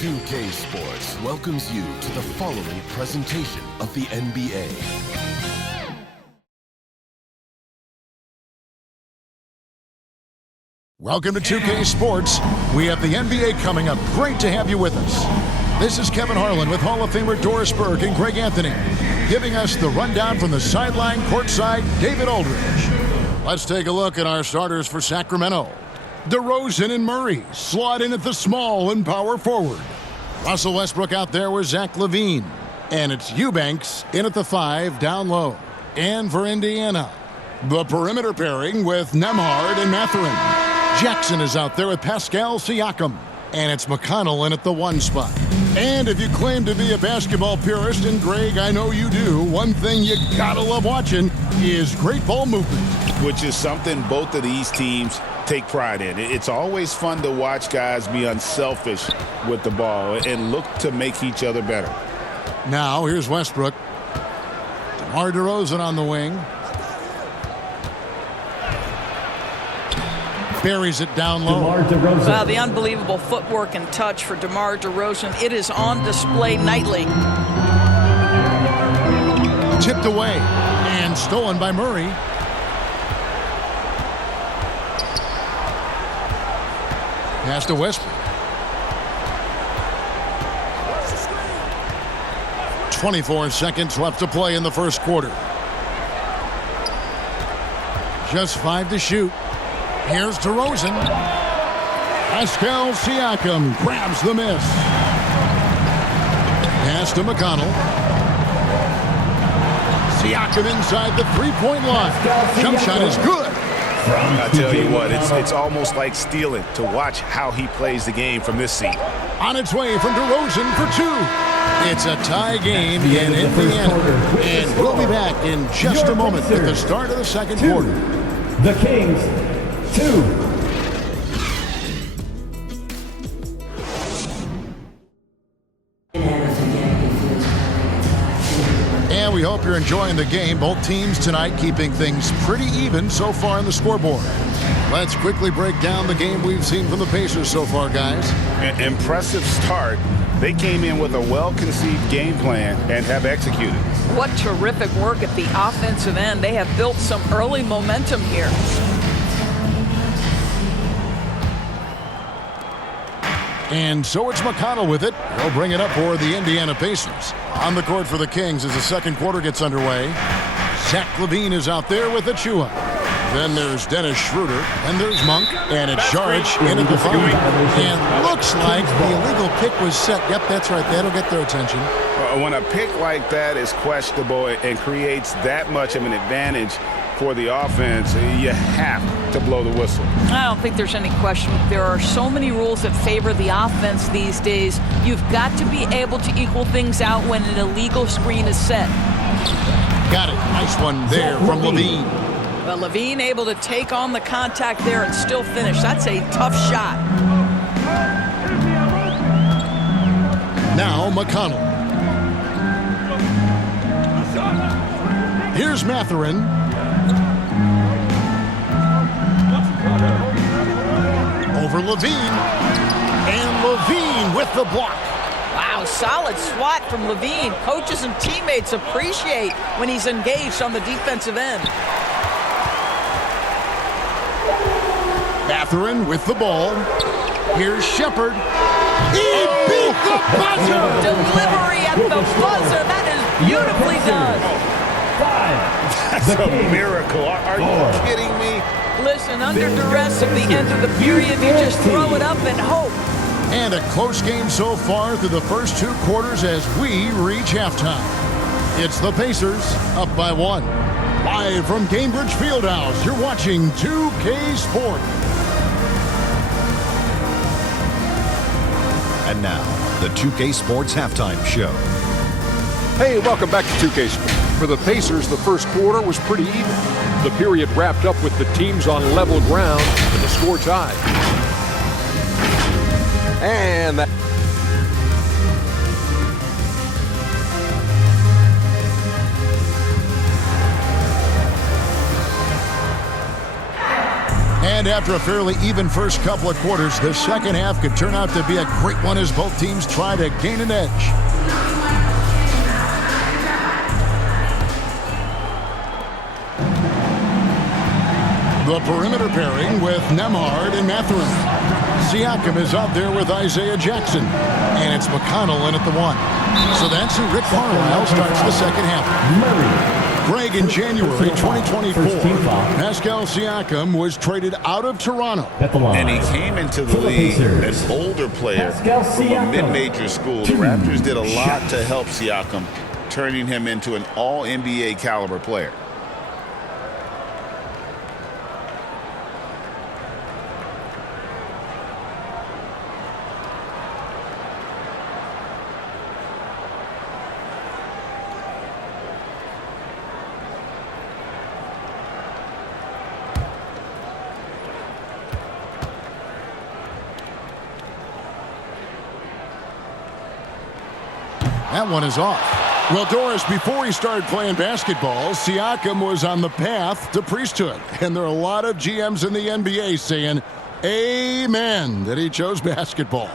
2K Sports welcomes you to the following presentation of the NBA. Welcome to 2K Sports. We have the NBA coming up. Great to have you with us. This is Kevin Harlan with Hall of Famer Doris Burke and Greg Anthony, giving us the rundown from the sideline courtside, David Aldridge. Let's take a look at our starters for Sacramento. DeRozan and Murray slot in at the small and power forward. Russell Westbrook out there with Zach LaVine. And it's Eubanks in at the 5 down low. And for Indiana, the perimeter pairing with Nembhard and Mathurin. Jackson is out there with Pascal Siakam. And it's McConnell in at the 1 spot. And if you claim to be a basketball purist, and Greg, I know you do, one thing you gotta love watching is great ball movement. Which is something both of these teams take pride in. It's always fun to watch guys be unselfish with the ball and look to make each other better. Now, here's Westbrook. DeMar DeRozan on the wing. Buries it down low. Wow, the unbelievable footwork and touch for DeMar DeRozan. It is on display nightly. Tipped away and stolen by Murray. Pass to Westbrook. 24 seconds left to play in the first quarter. Just 5 to shoot. Here's DeRozan. Pascal Siakam grabs the miss. Pass to McConnell. Siakam inside the three-point line. Jump shot is good. I tell you what, it's almost like stealing to watch how he plays the game from this seat. On its way from DeRozan for 2. It's a tie game in Indiana. And we'll be back in just a moment at the start of the second quarter. The Kings, 2. And we hope you're enjoying the game. Both teams tonight keeping things pretty even so far on the scoreboard. Let's quickly break down the game we've seen from the Pacers so far, guys. An impressive start. They came in with a well-conceived game plan and have executed. What terrific work at the offensive end. They have built some early momentum here. And so it's McConnell with it. He'll bring it up for the Indiana Pacers. On the court for the Kings as the second quarter gets underway. Zach LaVine is out there with Achua. Then there's Dennis Schroeder. And there's Monk. And it's Sharge in at the 5. And looks like the illegal pick was set. Yep, that's right. That'll get their attention. When a pick like that is questionable and creates that much of an advantage for the offense, you have to blow the whistle. I don't think there's any question. There are so many rules that favor the offense these days. You've got to be able to equal things out when an illegal screen is set. Got it. Nice one there from LaVine. But LaVine able to take on the contact there and still finish. That's a tough shot. Now McConnell. Here's Mathurin. Over LaVine. And LaVine with the block. Wow, solid swat from LaVine. Coaches and teammates appreciate when he's engaged on the defensive end. Mathurin with the ball. Here's Shepherd. He beat the buzzer! Delivery at the buzzer. That is beautifully done. That's a miracle. Are you kidding me? Listen, under duress at the end of the period, you just throw it up and hope. And a close game so far through the first 2 quarters as we reach halftime. It's the Pacers up by 1. Live from Gainbridge Fieldhouse, you're watching 2K Sports. And now, the 2K Sports Halftime Show. Hey, welcome back to 2K Sports. For the Pacers, the first quarter was pretty even. The period wrapped up with the teams on level ground and the score tied. And that... And after a fairly even first couple of quarters, the second half could turn out to be a great one as both teams try to gain an edge. The perimeter pairing with Nembhard and Mathurin. Siakam is out there with Isaiah Jackson. And it's McConnell in at the 1. So that's who Rick Carlisle starts the second half. Greg, in January 2024, Pascal Siakam was traded out of Toronto. And he came into the league an older player from a mid-major school. The Raptors did a lot to help Siakam, turning him into an all-NBA caliber player. That one is off. Well, Doris, before he started playing basketball, Siakam was on the path to priesthood. And there are a lot of GMs in the NBA saying, amen, that he chose basketball.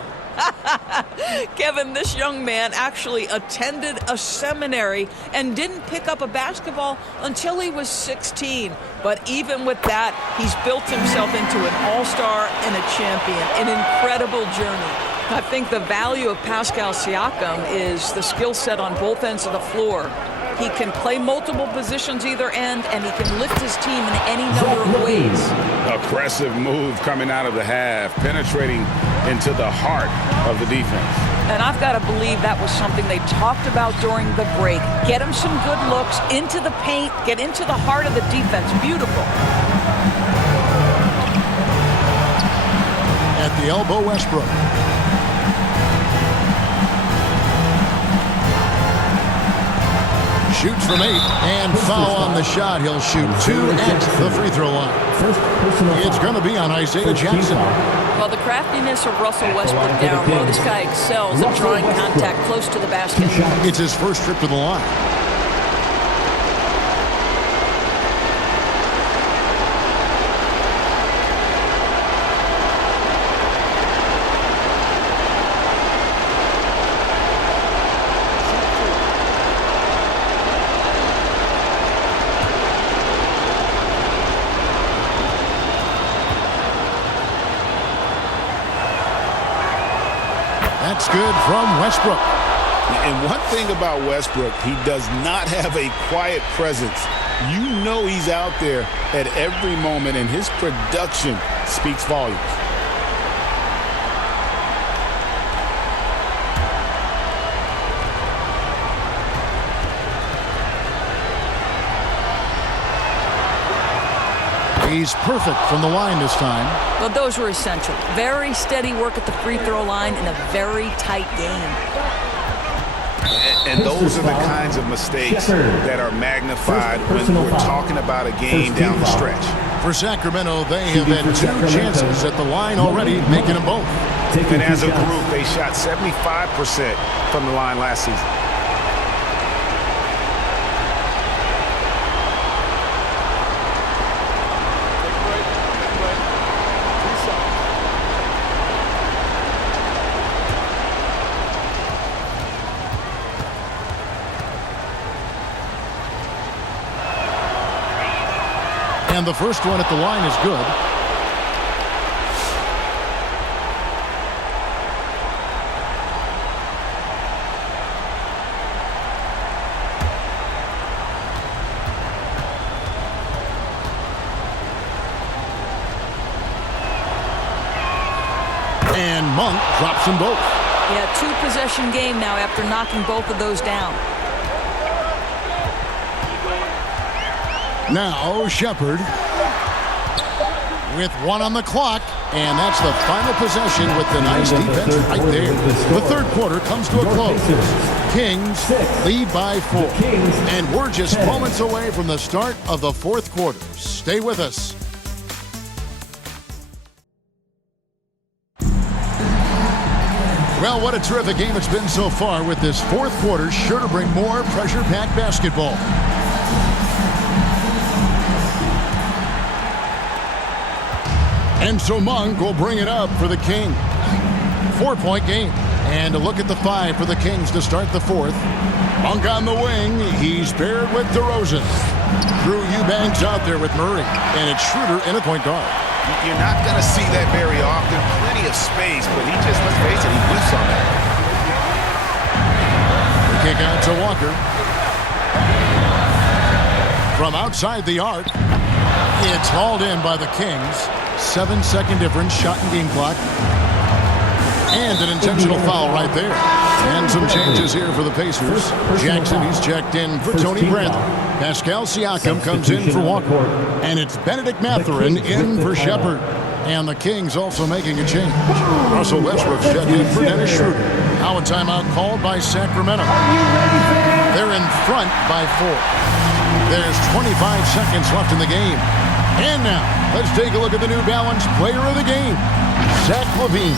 Kevin, this young man actually attended a seminary and didn't pick up a basketball until he was 16. But even with that, he's built himself into an all-star and a champion. An incredible journey. I think the value of Pascal Siakam is the skill set on both ends of the floor. He can play multiple positions either end, and he can lift his team in any number of ways. Aggressive move coming out of the half, penetrating into the heart of the defense. And I've got to believe that was something they talked about during the break. Get him some good looks into the paint, get into the heart of the defense. Beautiful. At the elbow, Westbrook. Shoots from 8 and foul on the shot. He'll shoot 2 at the free throw line. It's going to be on Isaiah Jackson. Well, the craftiness of Russell Westbrook down low. This guy excels at drawing contact close to the basket. It's his first trip to the line. That's good from Westbrook. And one thing about Westbrook, he does not have a quiet presence. You know he's out there at every moment, and his production speaks volumes. He's perfect from the line this time. Well, those were essential. Very steady work at the free throw line in a very tight game. And those are the kinds of mistakes that are magnified when we're talking about a game down the stretch. For Sacramento, they have had 2 chances at the line already, making them both. And as a group, they shot 75% from the line last season. And the first one at the line is good. And Monk drops them both. Yeah, 2-possession game now after knocking both of those down. Now Shepherd with 1 on the clock, and that's the final possession with the nice defense right there. The third quarter comes to a close. Kings lead by 4, and we're just moments away from the start of the fourth quarter. Stay with us. Well, what a terrific game it's been so far, with this fourth quarter sure to bring more pressure-packed basketball. And so Monk will bring it up for the Kings. 4-point game. And a look at the 5 for the Kings to start the 4th. Monk on the wing. He's paired with DeRozan. Drew Eubanks out there with Murray. And it's Schroeder in a point guard. You're not going to see that very often. Plenty of space, but he just, let's face it, he whiffs on that. The kick out to Walker. From outside the arc. It's hauled in by the Kings. 7-second difference, shot and game clock. And an intentional foul right there. And some changes here for the Pacers. Jackson, he's checked in for Tony Bradley. Pascal Siakam comes in for Walker. And it's Benedict Mathurin in for Shepard. And the Kings also making a change. Russell Westbrook's checked in for Dennis Schroeder. Now a timeout called by Sacramento. They're in front by 4. There's 25 seconds left in the game. And now, let's take a look at the New Balance player of the game, Zach LaVine.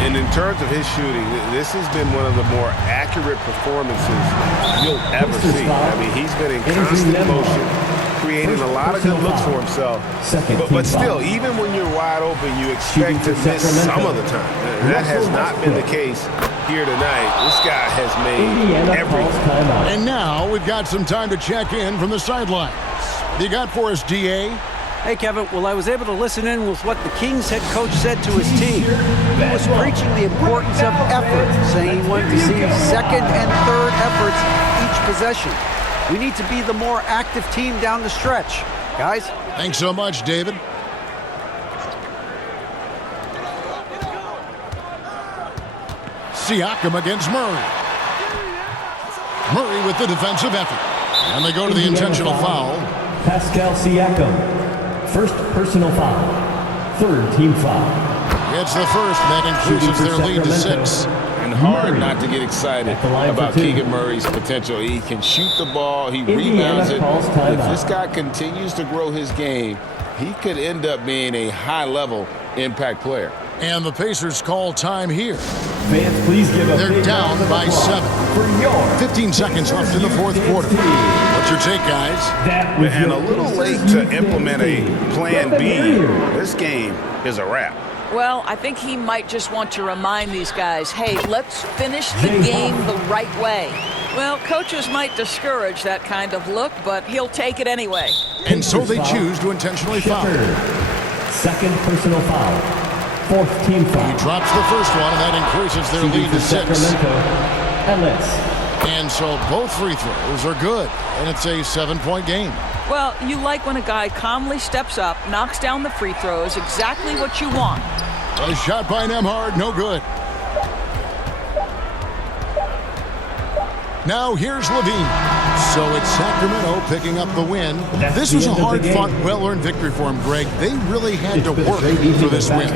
And in terms of his shooting, this has been one of the more accurate performances you'll ever see. I mean, he's been in constant motion, creating a lot of good looks for himself. But still, even when you're wide open, you expect to miss some of the time. That has not been the case here tonight. This guy has made everything. And now we've got some time to check in from the sidelines. What you got for us, DA? Hey, Kevin. Well, I was able to listen in with what the Kings head coach said to his team. He was preaching the importance of effort, saying he wanted to see second and third efforts each possession. We need to be the more active team down the stretch, guys. Thanks so much, David. Siakam against Murray. Murray with the defensive effort. And they go to the intentional foul. Pascal Siakam. First personal foul. Third team foul. It's the first. That increases their lead to 6. And hard not to get excited about Keegan Murray's potential. He can shoot the ball. He rebounds it. If this guy continues to grow his game, he could end up being a high-level impact player. And the Pacers call time here. Fans, please give a They're down by 7. 15 seconds left in the 4th quarter. What's your take, guys? And a little late to implement a plan B. This game is a wrap. Well, I think he might just want to remind these guys, hey, let's finish the game the right way. Well, coaches might discourage that kind of look, but he'll take it anyway. And so they choose to intentionally foul. Second personal foul. 4th team foul. He drops the first one, and that increases their lead to 6. And so both free throws are good, and it's a 7-point game. Well, you like when a guy calmly steps up, knocks down the free throws, exactly what you want. A shot by Nembhard, no good. Now here's LaVine. So it's Sacramento picking up the win. This was a hard-fought, well-earned victory for him, Greg. They really had to work for this win.